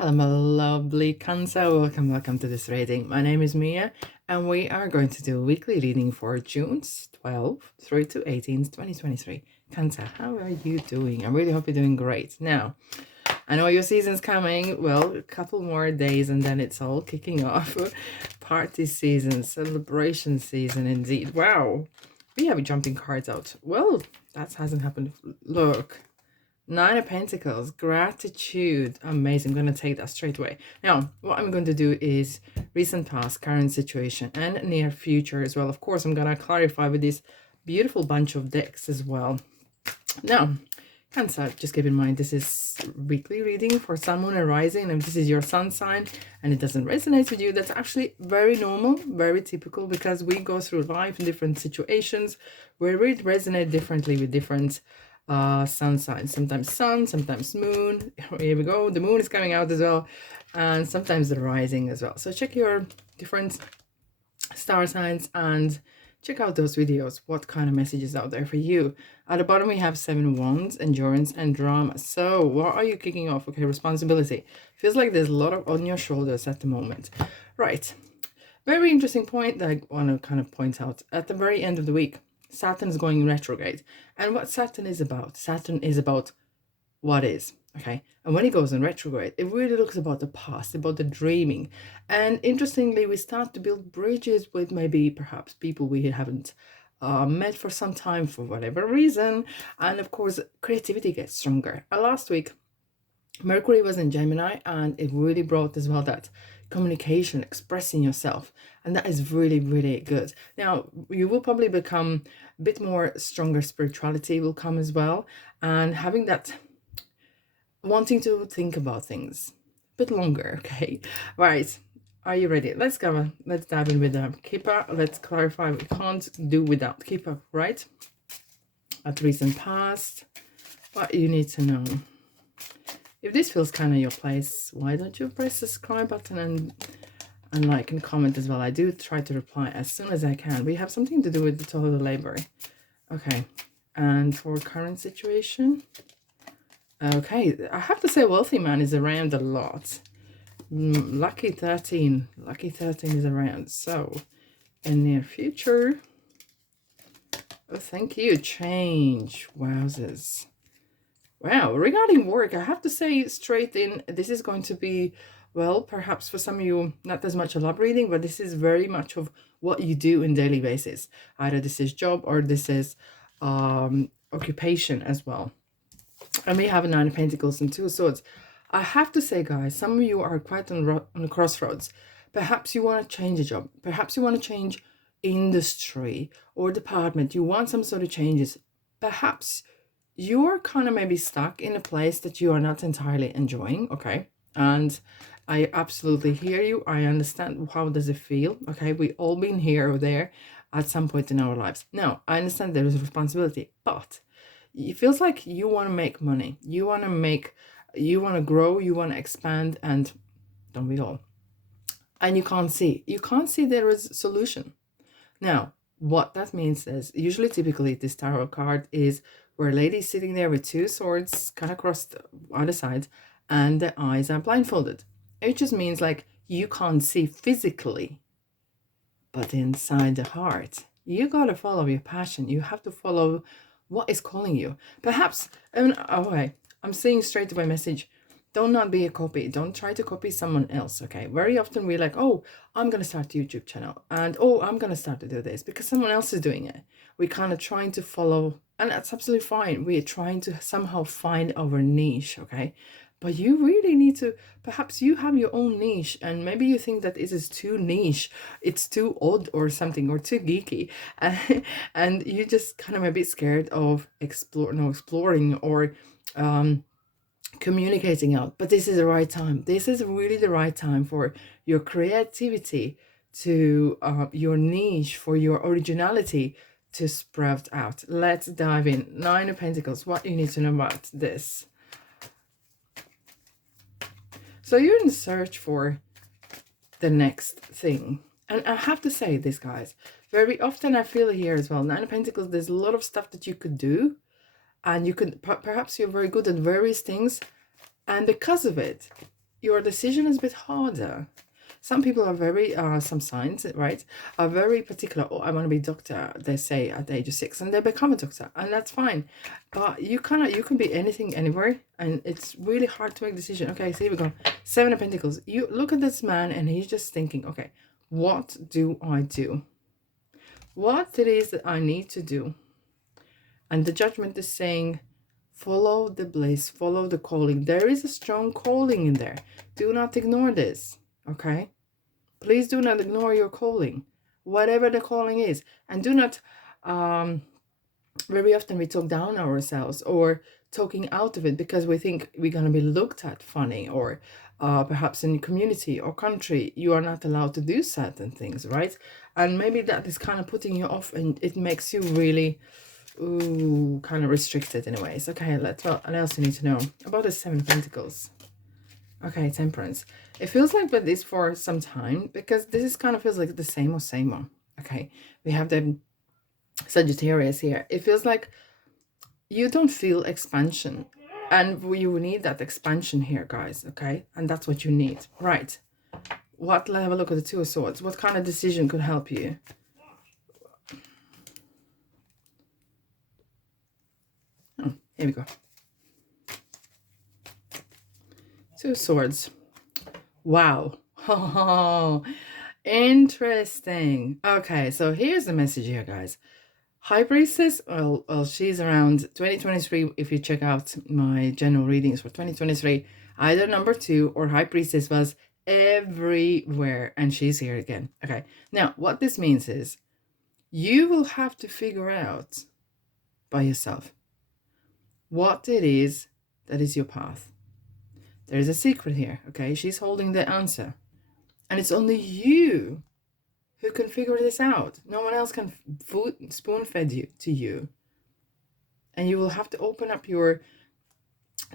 Hello, my lovely Cancer. Welcome to this reading. My name is Mia, and we are going to do a weekly reading for June 12th through to 18th, 2023. Cancer, how are you doing? I really hope you're doing great. Now, I know your season's coming. Well, a couple more days and then it's all kicking off. Party season, celebration season indeed. Wow, we have jumping cards out. Well, that hasn't happened. Look. Nine of Pentacles, gratitude. Amazing. I'm going to take that straight away. Now, what I'm going to do is recent past, current situation, and near future as well. Of course, I'm going to clarify with this beautiful bunch of decks as well. Now, Cancer, just keep in mind, this is weekly reading for Sun, Moon, and Rising. And if this is your sun sign and it doesn't resonate with you, that's actually very normal, very typical, because we go through life in different situations where it resonates differently with different sun signs. Sometimes sun, sometimes moon. Here we go. The moon is coming out as well, and sometimes the rising as well. So check your different star signs and check out those videos. What kind of messages out there for you? At the bottom we have 7 wands, endurance, and drama. So what are you kicking off? Okay, responsibility. Feels like there's a lot on your shoulders at the moment. Right. Very interesting point that I want to kind of point out. At the very end of the week, Saturn is going retrograde. And what Saturn is about what is, okay? And when it goes in retrograde, it really looks about the past, about the dreaming. And interestingly, we start to build bridges with maybe perhaps people we haven't met for some time for whatever reason. And of course, creativity gets stronger. Last week, Mercury was in Gemini, and it really brought as well that communication, expressing yourself, and that is really, really good. Now, you will probably become a bit more stronger spirituality will come as well, and having that wanting to think about things a bit longer, okay? Right, are you ready? Let's dive in with the Keeper. Let's clarify, we can't do without Keeper, right? At recent past, what you need to know. If this feels kind of your place, why don't you press the subscribe button and like and comment as well. I do try to reply as soon as I can. We have something to do with the total labor. Okay, and for current situation, okay, I have to say wealthy man is around a lot. Lucky 13 is around. So in near future, oh, thank you, change. Wowzers. Wow, regarding work, I have to say straight in, this is going to be, well, perhaps for some of you, not as much a love reading, but this is very much of what you do in daily basis. Either this is job or this is occupation as well. And we have a 9 of Pentacles and 2 of Swords. I have to say, guys, some of you are quite on the crossroads. Perhaps you want to change a job. Perhaps you want to change industry or department. You want some sort of changes. Perhaps you're kind of maybe stuck in a place that you are not entirely enjoying, okay? And I absolutely hear you. I understand how does it feel, okay? We all been here or there at some point in our lives. Now, I understand there is a responsibility, but it feels like you want to make money. You want to grow, you want to expand, and don't we all? And you can't see there is a solution. Now, what that means is, usually, typically, this tarot card is where a lady's sitting there with 2 swords kind of across the other side, and the eyes are blindfolded. It just means like you can't see physically, but inside the heart, you got to follow your passion. You have to follow what is calling you. Perhaps, I'm saying straight away message, don't not be a copy. Don't try to copy someone else, okay? Very often we're like, oh, I'm going to start a YouTube channel. And, oh, I'm going to start to do this because someone else is doing it. We're kind of trying to follow, and that's absolutely fine. We're trying to somehow find our niche, okay? But you really need to, perhaps you have your own niche, and maybe you think that it is too niche, it's too odd or something, or too geeky. And you just kind of a bit scared of exploring or communicating out. But this is the right time. This is really the right time for your creativity to your niche, for your originality to sprout out. Let's dive in. 9 of Pentacles, what you need to know about this. So you're in search for the next thing. And I have to say this, guys, very often I feel here as well, 9 of Pentacles, there's a lot of stuff that you could do, and you could, perhaps you're very good at various things, and because of it, your decision is a bit harder. Some people are very, some signs, right, are very particular. Oh, I want to be a doctor, they say at the age of 6, and they become a doctor, and that's fine. But you can be anything, anywhere, and it's really hard to make a decision. Okay, so here we go. 7 of Pentacles. You look at this man, and he's just thinking, okay, what do I do? What it is that I need to do? And the Judgment is saying, follow the bliss, follow the calling. There is a strong calling in there. Do not ignore this, okay? Please do not ignore your calling, whatever the calling is. And do not, very often we talk down ourselves or talking out of it because we think we're going to be looked at funny, or perhaps in community or country, you are not allowed to do certain things, right? And maybe that is kind of putting you off, and it makes you really kind of restricted in a way. So, okay, what else you need to know about the 7 of Pentacles? Okay, Temperance. It feels like but this for some time, because this is kind of feels like the same old. Okay, we have the Sagittarius here. It feels like you don't feel expansion, and you need that expansion here, guys. Okay, and that's what you need, right? Let's have a look at the 2 of Swords. What kind of decision could help you? Oh, here we go. 2 of Swords. Wow. Oh, interesting. Okay, so here's the message here, guys. High Priestess, well, she's around 2023. If you check out my general readings for 2023, either number 2 or High Priestess was everywhere, and she's here again. Okay, now what this means is you will have to figure out by yourself what it is that is your path. There is a secret here, okay? She's holding the answer. And it's only you who can figure this out. No one else can spoon-fed you to you. And you will have to open up your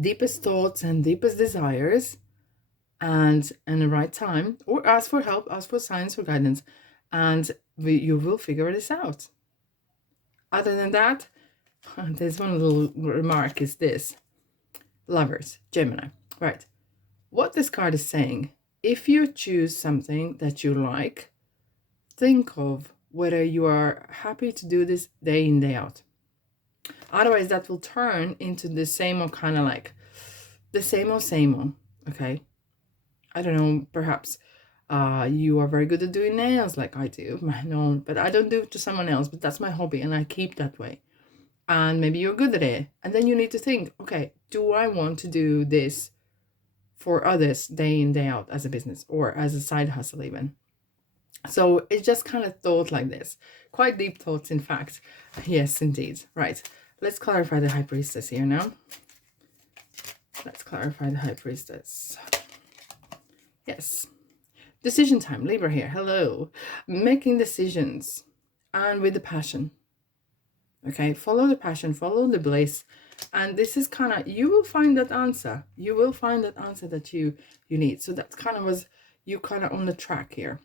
deepest thoughts and deepest desires, and in the right time, or ask for help, ask for signs, for guidance, and you will figure this out. Other than that, there's one little remark is this. Lovers, Gemini, right? What this card is saying, if you choose something that you like, think of whether you are happy to do this day in, day out. Otherwise, that will turn into the same old, kind of like the same old, okay? I don't know, perhaps you are very good at doing nails like I do, no, but I don't do it to someone else, but that's my hobby and I keep that way. And maybe you're good at it. And then you need to think, okay, do I want to do this for others day in, day out as a business or as a side hustle even? So it's just kind of thought like this. Quite deep thoughts, in fact. Yes, indeed. Right. Let's clarify the High Priestess here now. Let's clarify the High Priestess. Yes. Decision time. Libra here. Hello. Making decisions. And with the passion. Okay. Follow the passion. Follow the bliss. And this is kind of, you will find that answer. You will find that answer that you need. So that kind of was, you kind of on the track here.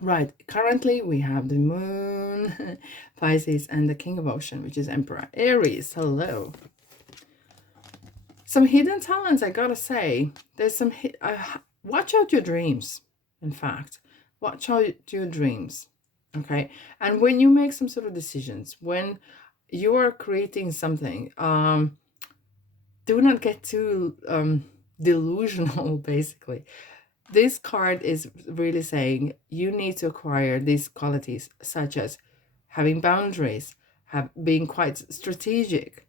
Right, currently we have the Moon, Pisces, and the King of Ocean, which is Emperor. Aries, hello. Some hidden talents, I gotta say. There's some, watch out your dreams, in fact. Watch out your dreams, okay? And when you make some sort of decisions, when you are creating something, do not get too delusional, basically. This card is really saying you need to acquire these qualities, such as having boundaries, being quite strategic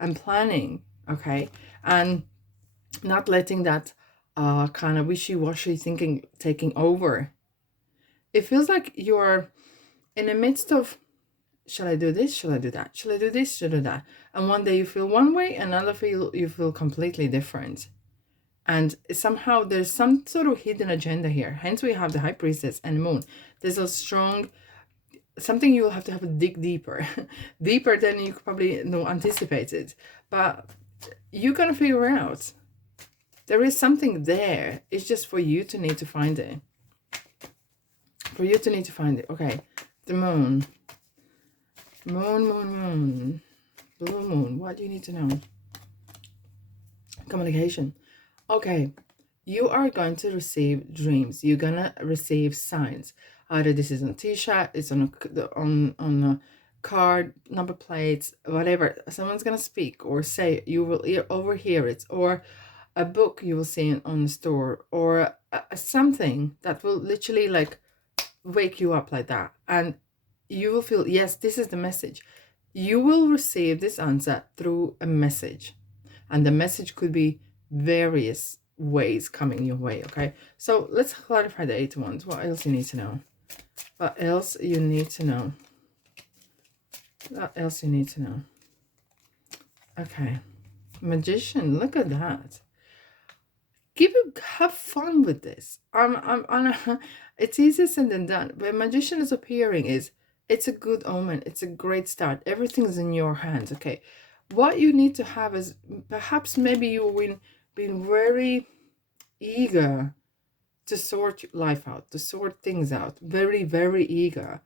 and planning, okay? And not letting that kind of wishy-washy thinking taking over. It feels like you're in the midst of, shall I do this? Shall I do that? Shall I do this? Shall I do that? And one day you feel one way, another you feel completely different. And somehow there's some sort of hidden agenda here. Hence we have the High Priestess and the Moon. There's a strong, something you will have to dig deeper. Deeper than you probably anticipated. But you're going to figure out. There is something there. It's just for you to need to find it. For you to need to find it. Okay. The Moon. Moon. Blue Moon. What do you need to know? Communication. Okay, you are going to receive dreams. You're gonna receive signs. Either this is on t-shirt, it's on a card, number plates, whatever. Someone's gonna speak or say, you will overhear it, or a book you will see on the store, or something that will literally like wake you up like that, and you will feel, yes, this is the message. You will receive this answer through a message, and the message could be various ways coming your way. Okay, so let's clarify the 8 ones. What else you need to know? What else you need to know? What else you need to know? Okay, Magician, look at that. Have fun with this. It's easier said than done. When Magician is appearing, it's a good omen. It's a great start. Everything's in your hands. Okay, what you need to have is, perhaps maybe you've been very eager to sort life out, to sort things out, very, very eager,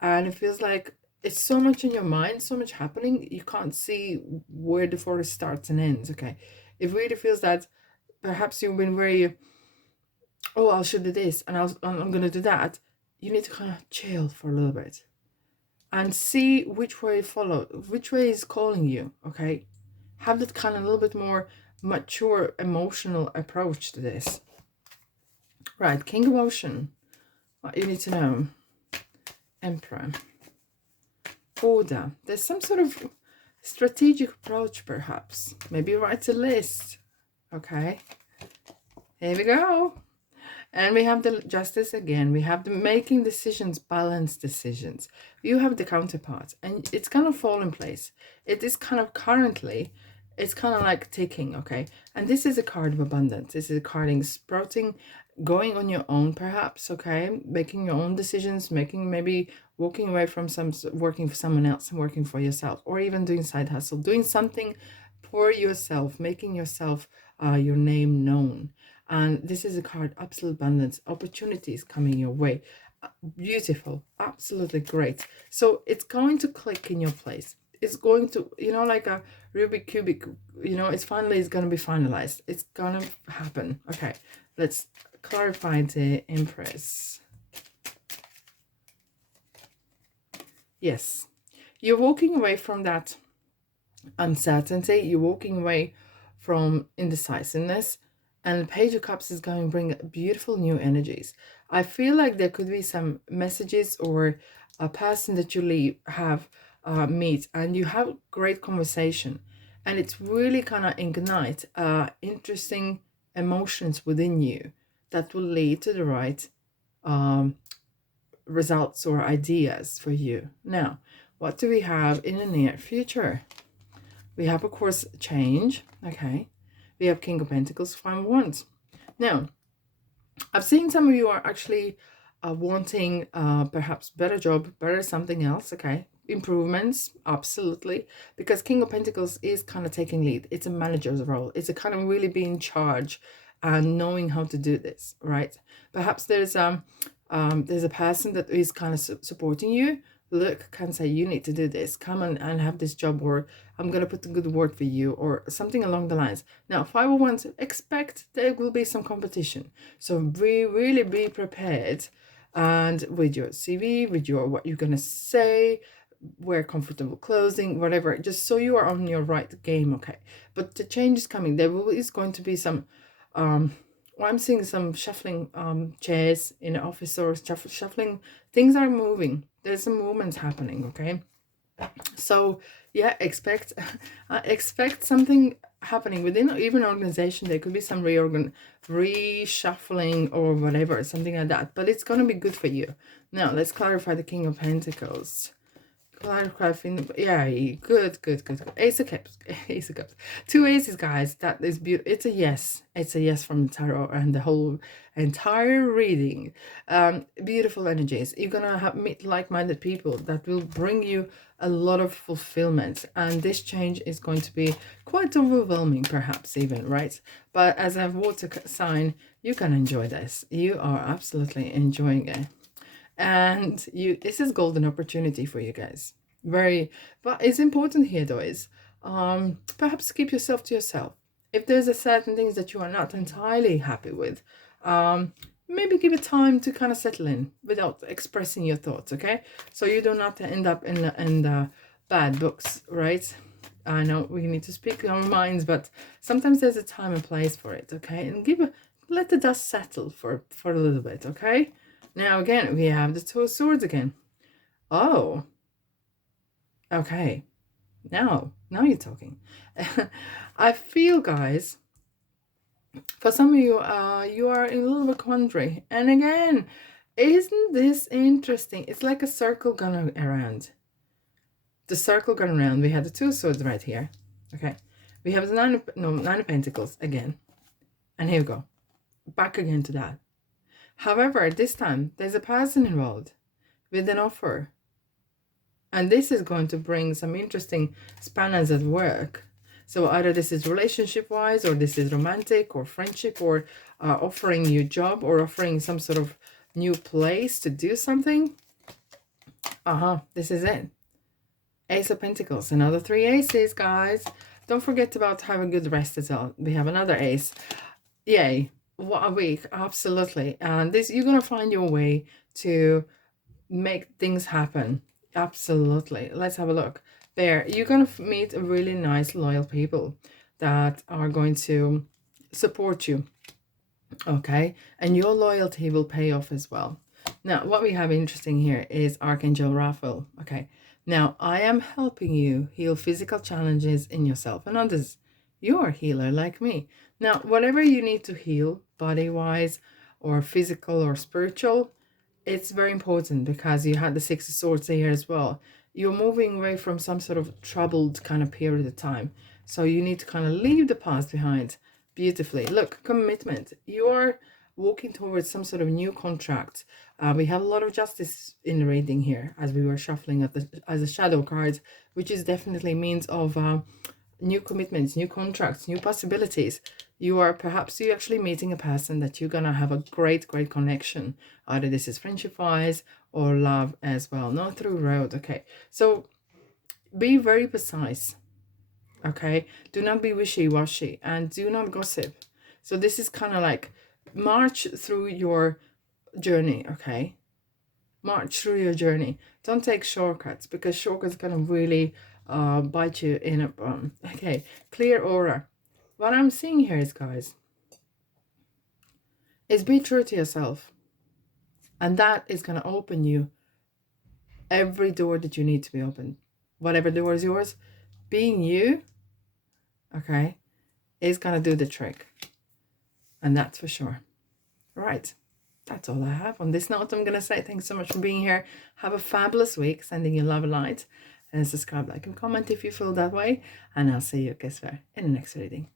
and it feels like it's so much in your mind, so much happening, you can't see where the forest starts and ends. Okay, it really feels that perhaps you've been very, oh, I should do this and I'm gonna do that. You need to kind of chill for a little bit and see which way which way is calling you. Okay, have that kind of a little bit more mature emotional approach to this. Right, King of Ocean, what you need to know. Emperor, order. There's some sort of strategic approach, perhaps. Maybe write a list. Okay, here we go. And we have the Justice again. We have the making decisions, balanced decisions. You have the counterpart, and it's kind of fall in place. It is kind of currently, it's kind of like ticking, okay? And this is a card of abundance. This is a card sprouting, going on your own, perhaps, okay? Making your own decisions, maybe walking away from working for someone else and working for yourself, or even doing side hustle, doing something for yourself, making yourself, your name known. And this is a card, absolute abundance, opportunities coming your way. Beautiful, absolutely great. So it's going to click in your place. It's going to, like a Rubik cubic, it's going to be finalized. It's going to happen. Okay, let's clarify the Empress. Yes, you're walking away from that uncertainty. You're walking away from indecisiveness. And the Page of Cups is going to bring beautiful new energies. I feel like there could be some messages or a person that you meet, and you have great conversation. And it's really kind of ignite interesting emotions within you that will lead to the right results or ideas for you. Now, what do we have in the near future? We have, of course, change. Okay. We have King of Pentacles, 5 of Wands. Now, I've seen some of you are actually wanting perhaps better job, better something else, okay? Improvements, absolutely. Because King of Pentacles is kind of taking lead. It's a manager's role. It's a kind of really being in charge and knowing how to do this, right? Perhaps there's a person that is kind of supporting you. Look, can say, you need to do this, come and have this job, or I'm going to put the good work for you, or something along the lines. Now, 501s, expect there will be some competition. So really be prepared, and with your CV, with what you're going to say, wear comfortable clothing, whatever, just so you are on your right game, okay? But the change is coming. There is going to be some, I'm seeing some shuffling chairs in the office, or shuffling, things are moving. There's some movements happening, okay? So yeah, expect something happening within even organization. There could be some reshuffling or whatever, something like that, but it's going to be good for you. Now let's clarify the King of Pentacles. Yeah, good. Ace of Cups. 2 aces, guys. That is beautiful. It's a yes from the tarot and the whole entire reading. Beautiful energies. You're gonna meet like-minded people that will bring you a lot of fulfillment, and this change is going to be quite overwhelming, perhaps even, right? But as a water sign, you can enjoy this. You are absolutely enjoying it. And this is golden opportunity for you guys. But it's important here though is perhaps keep yourself to yourself. If there's a certain things that you are not entirely happy with, maybe give it time to kind of settle in without expressing your thoughts, okay? So you do not end up in the bad books, right? I know we need to speak our minds, but sometimes there's a time and place for it, okay? And let the dust settle for a little bit, okay? Now again, we have the Two of Swords again. Oh, okay. Now you're talking. I feel, guys, for some of you, you are in a little bit of quandary. And again, isn't this interesting? It's like a circle going around. The circle going around. We have the Two of Swords right here. Okay. We have the Nine of Pentacles again. And here we go. Back again to that. However, this time, there's a person involved with an offer. And this is going to bring some interesting spanners at work. So either this is relationship-wise, or this is romantic, or friendship, or offering you a job, or offering some sort of new place to do something. This is it. Ace of Pentacles. Another 3 aces, guys. Don't forget about have a good rest as well. We have another ace. Yay. What a week. Absolutely. And this, you're going to find your way to make things happen. Absolutely. Let's have a look. There, you're going to meet really nice, loyal people that are going to support you. Okay. And your loyalty will pay off as well. Now, what we have interesting here is Archangel Raphael. Okay. Now, I am helping you heal physical challenges in yourself and others. You're a healer like me. Now, whatever you need to heal, body-wise or physical or spiritual, it's very important because you had the Six of Swords here as well. You're moving away from some sort of troubled kind of period of time. So you need to kind of leave the past behind beautifully. Look, commitment. You are walking towards some sort of new contract. We have a lot of justice in the reading here as we were shuffling at as a shadow card, which is definitely means of new commitments, new contracts, new possibilities. You actually meeting a person that you're gonna have a great connection. Either this is friendship wise or love as well, not through road. Okay, so be very precise. Okay, do not be wishy-washy and do not gossip. So this is kind of like march through your journey. Okay, march through your journey. Don't take shortcuts because shortcuts gonna really bite you in a bum. Okay, clear aura. What I'm seeing here is, guys, is be true to yourself. And that is going to open you every door that you need to be opened. Whatever door is yours, being you, okay, is going to do the trick. And that's for sure. Right. That's all I have. On this note, I'm going to say thanks so much for being here. Have a fabulous week. Sending you love and light. And subscribe, like, and comment if you feel that way. And I'll see you, guess where, in the next reading.